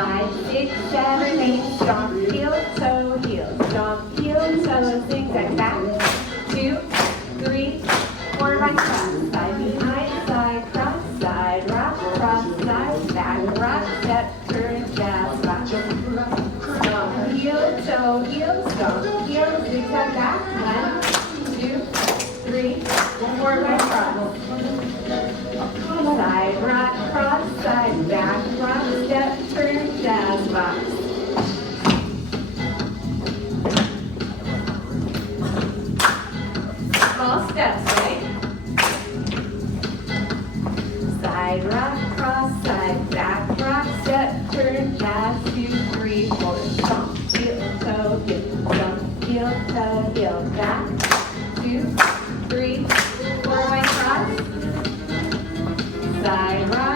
5, 6, 7, 8, stomp, heel, stomp, heel, toe, zigzag back, 2, 3, 4, right cross, side behind, side cross, side rock, cross, side, back rock, step, turn, jazz, rock. Stomp, heel, stomp, heel, zigzag back, 1, 2, 3, 4, right cross. Side rock, cross, side, back rock, step, turn, jazz box. Small steps, right? Side rock, cross, side, back rock, step, turn, jazz, 2, 3, 4. Stomp, heel, toe, stomp, heel, back, 2, 3, 4, right cross. Side rock.